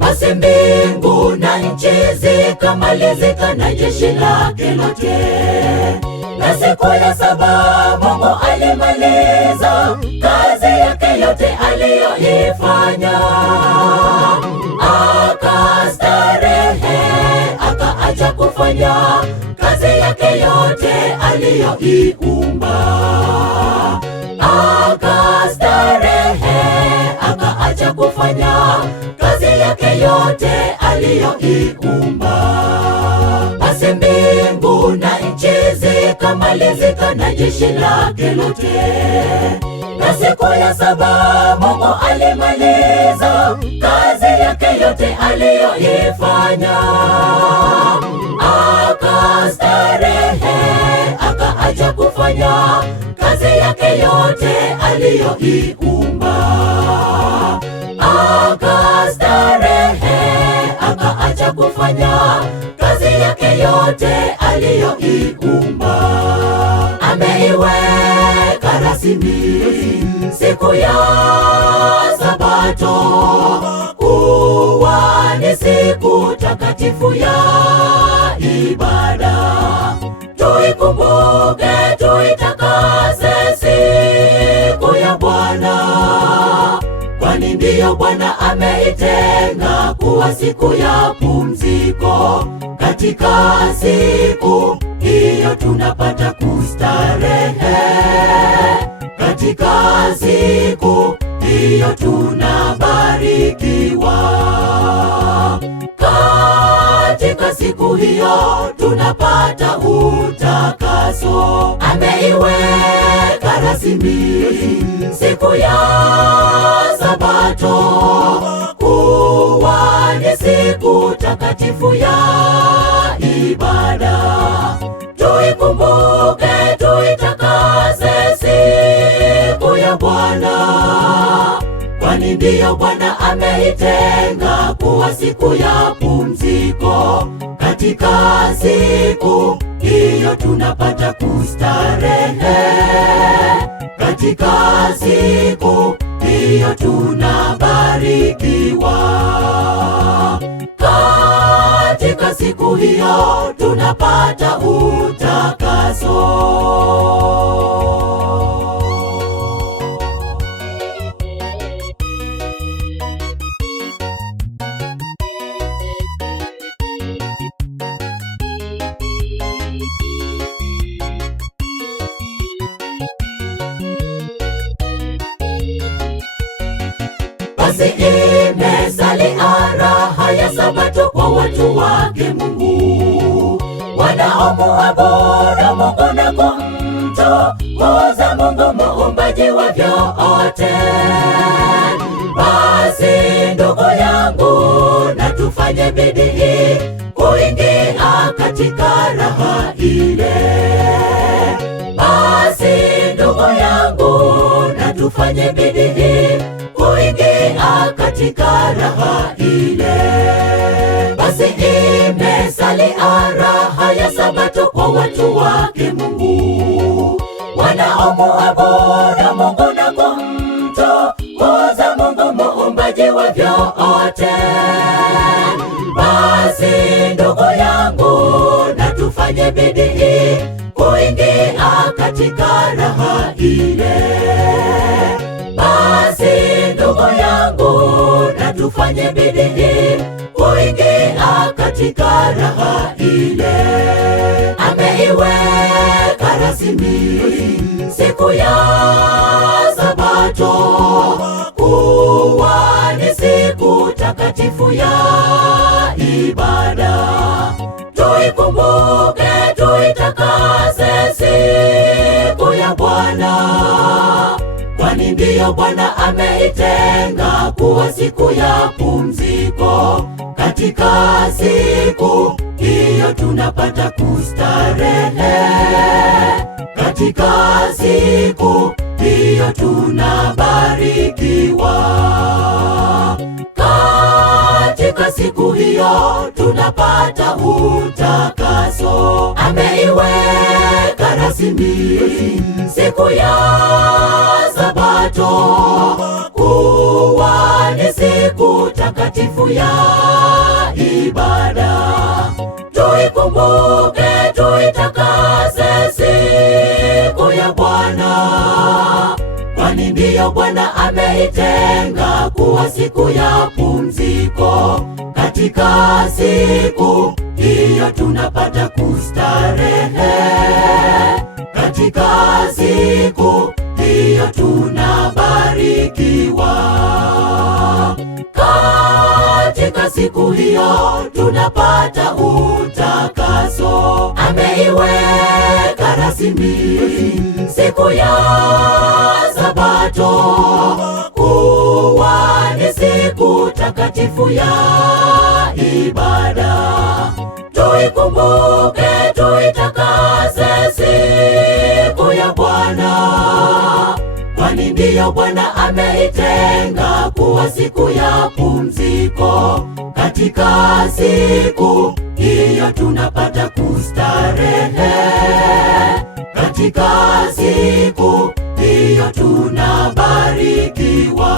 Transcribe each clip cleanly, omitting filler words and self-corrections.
Basi mbingu na nchi zikamalizika na jeshi lake lote, na siku ya saba Mungu alimaliza kazi yake yote aliyoifanya. Akastarehe, akaacha kufanya kazi yake yote aliyoiumba. Akastarehe, akaacha kufanya kazi yake yote aliyoiumba. Basi mbingu na nchi zikamalizika na jeshi lake lote, na siku ya saba Mungu alimaliza kazi yake yote aliyoifanya. Akastarehe, akaacha kufanya kazi yake yote aliyoiumba. Akastarehe, akaacha kufanya kazi yake yote aliyoiumba. Ameiweka rasmi siku ya Sabato kuwa ni siku takatifu ya ibada. Tuikumbuke, tuitakase siku ya Bwana, kwani ndiyo Bwana ameitenga kuwa siku ya pumziko. Katika siku hiyo tunapata kustarehe, katika siku hiyo tunabarikiwa, katika siku hiyo tunapata utakaso. Ameiweka rasmi siku ya Sabato kuwa ni siku takatifu ya ibada. Tuikumbuke, tuitakase siku ya Bwana, kwani ndiyo Bwana ameitenga kuwa siku ya pumziko. Katika siku hiyo tunapata kustarehe, katika siku hiyo tunabarikiwa, katika siku hiyo tunapata utakaso. Basi imesalia raha ya Sabato kwa watu wake Mungu, wanaomuabudu Mungu na kumtukuza Mungu muumbaji wa vyote. Basi ndugu yangu, na tufanye bidii kuingia katika raha ile. Basi ndugu yangu, na tufanye bidii kuingia katika raha ile. Basi imesalia raha ya Sabato kwa watu wake Mungu, wanaomuabudu Mungu na kumtukuza Mungu muumbaji wa vyote. Basi ndugu yangu, na tufanye bidii kuingia katika raha ile. Basi ndugu yangu, na tufanye bidii kuingia katika raha ile. Ameiweka rasmi siku ya Sabato kuwa ni siku takatifu ya ibada. Tuikumbuke, tuitakase siku ya Bwana, kwani ndiyo Bwana ameitenga kuwa siku ya pumziko. Katika siku hiyo tunapata kustarehe, katika siku hiyo tunabarikiwa, hiyo tunapata utakaso. Ameiweka rasmi siku ya Sabato kuwa ni siku takatifu ya ibada. Tuikumbuke, tuitakase siku ya Bwana, kwani ndiyo Bwana ameitenga kuwa siku ya pumziko. Katika siku hiyo tunapata kustarehe, katika siku hiyo tunabarikiwa. Katika siku hiyo tunapata utakaso. Ameiweka rasmi siku ya Sabato kuwa ni siku takatifu ya ibada. Tuikumbuke, tuitakase siku ya Bwana, kwani ndiyo Bwana ameitenga kuwa siku ya pumziko. Katika siku hiyo tunapata kustarehe, katika siku hiyo tunabarikiwa.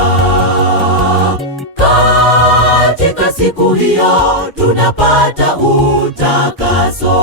Katika siku hiyo tunapata utakaso.